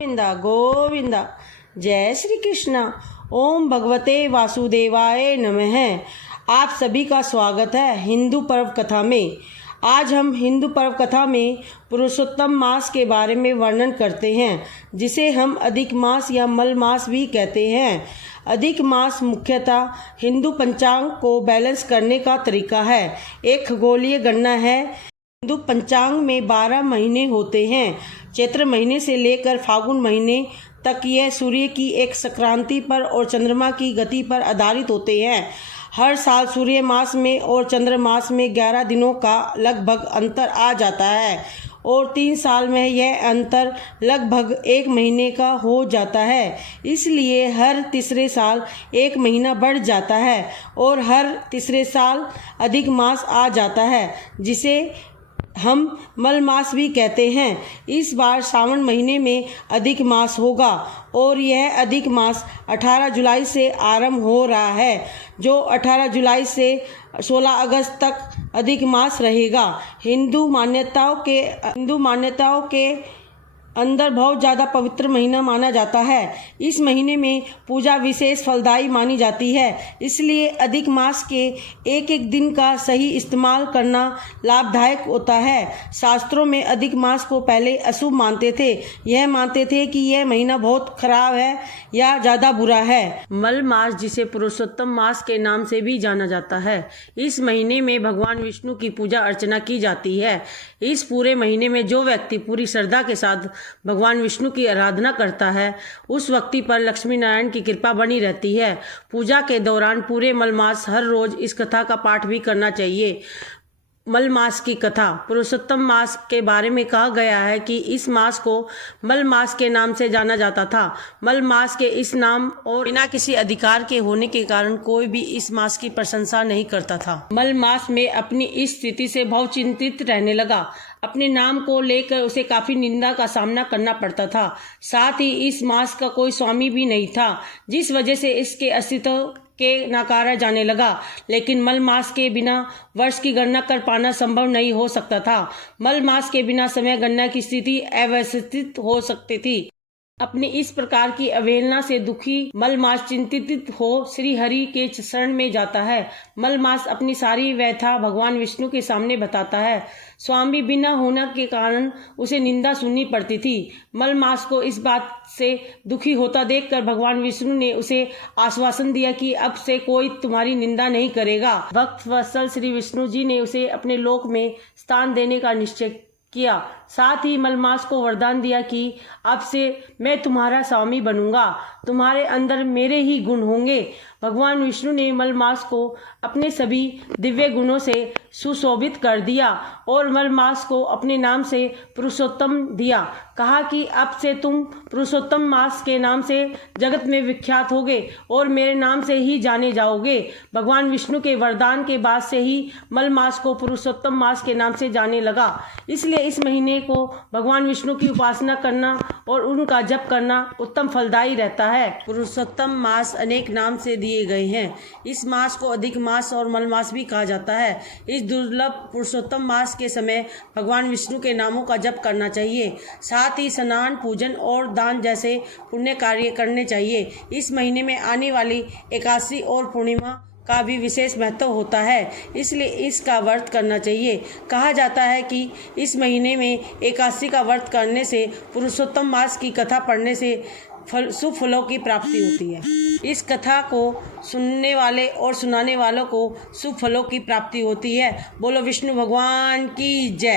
गोविंदा गोविंदा। जय श्री कृष्णा। ओम भगवते वासुदेवाय नमः। आप सभी का स्वागत है हिंदू पर्व कथा में। आज हम हिंदू पर्व कथा में पुरुषोत्तम मास के बारे में वर्णन करते हैं, जिसे हम अधिक मास या मल मास भी कहते हैं। अधिक मास मुख्यतः हिंदू पंचांग को बैलेंस करने का तरीका है। एक खगोलीय गणना है। हिंदू पंचांग में 12 महीने होते हैं। चैत्र महीने से लेकर फागुन महीने तक यह सूर्य की एक संक्रांति पर और चंद्रमा की गति पर आधारित होते हैं। हर साल सूर्य मास में और चंद्र मास में 11 दिनों का लगभग अंतर आ जाता है और 3 साल में यह अंतर लगभग 1 महीने का हो जाता है। इसलिए हर तीसरे साल 1 महीना बढ़ जाता है और हर तीसरे साल अधिक मास आ जाता है, जिसे हम मल मास भी कहते हैं। इस बार सावन महीने में अधिक मास होगा और यह अधिक मास 18 जुलाई से आरंभ हो रहा है, जो 18 जुलाई से 16 अगस्त तक अधिक मास रहेगा। हिंदू मान्यताओं के अंदर बहुत ज़्यादा पवित्र महीना माना जाता है। इस महीने में पूजा विशेष फलदायी मानी जाती है, इसलिए अधिक मास के एक एक दिन का सही इस्तेमाल करना लाभदायक होता है। शास्त्रों में अधिक मास को पहले अशुभ मानते थे। यह मानते थे कि यह महीना बहुत खराब है या ज़्यादा बुरा है। मल मास, जिसे पुरुषोत्तम मास के नाम से भी जाना जाता है, इस महीने में भगवान विष्णु की पूजा अर्चना की जाती है। इस पूरे महीने में जो व्यक्ति पूरी श्रद्धा के साथ भगवान विष्णु की आराधना करता है, उस व्यक्ति पर लक्ष्मी नारायण की कृपा बनी रहती है। पूजा के दौरान पूरे मल मास हर रोज इस कथा का पाठ भी करना चाहिए। मल मास की कथा। पुरुषोत्तम मास के बारे में कहा गया है कि इस मास को मल मास के नाम से जाना जाता था। मल मास के इस नाम और बिना किसी अधिकार के होने के कारण कोई भी इस मास की प्रशंसा नहीं करता था। मल मास में अपनी इस स्थिति से बहुत चिंतित रहने लगा। अपने नाम को लेकर उसे काफी निंदा का सामना करना पड़ता था। साथ ही इस मास का कोई स्वामी भी नहीं था, जिस वजह से इसके अस्तित्व के नकारा जाने लगा। लेकिन मल मास के बिना वर्ष की गणना कर पाना संभव नहीं हो सकता था। मल मास के बिना समय गणना की स्थिति अव्यवस्थित हो सकती थी। अपनी इस प्रकार की अवहेलना से दुखी मल मास चिंतित हो श्री हरि के शरण में जाता है। मल मास अपनी सारी व्यथा भगवान विष्णु के सामने बताता है। स्वामी बिना होने के कारण उसे निंदा सुननी पड़ती थी। मल मास को इस बात से दुखी होता देखकर भगवान विष्णु ने उसे आश्वासन दिया कि अब से कोई तुम्हारी निंदा नहीं करेगा। भक्त वत्सल श्री विष्णु जी ने उसे अपने लोक में स्थान देने का निश्चय किया। साथ ही मलमास को वरदान दिया कि अब से मैं तुम्हारा स्वामी बनूंगा, तुम्हारे अंदर मेरे ही गुण होंगे। भगवान विष्णु ने मलमास को अपने सभी दिव्य गुणों से सुशोभित कर दिया और मलमास को अपने नाम से पुरुषोत्तम दिया। कहा कि अब से तुम पुरुषोत्तम मास के नाम से जगत में विख्यात होगे और मेरे नाम से ही जाने जाओगे। भगवान विष्णु के वरदान के बाद से ही मल मास को पुरुषोत्तम मास के नाम से जाने लगा। इसलिए इस महीने को भगवान विष्णु की उपासना करना और उनका जप करना उत्तम फलदायी रहता है। पुरुषोत्तम मास अनेक नाम से दिए गए हैं। इस मास को अधिक मास और मल मास भी कहा जाता है। इस दुर्लभ पुरुषोत्तम मास के समय भगवान विष्णु के नामों का जप करना चाहिए। साथ ही स्नान, पूजन और दान जैसे पुण्य कार्य करने चाहिए। इस महीने में आने वाली एकादशी और पूर्णिमा का भी विशेष महत्व होता है, इसलिए इसका व्रत करना चाहिए। कहा जाता है कि इस महीने में एकादशी का व्रत करने से, पुरुषोत्तम मास की कथा पढ़ने से शुभ फलों की प्राप्ति होती है। इस कथा को सुनने वाले और सुनाने वालों को शुभ फलों की प्राप्ति होती है। बोलो विष्णु भगवान की जय।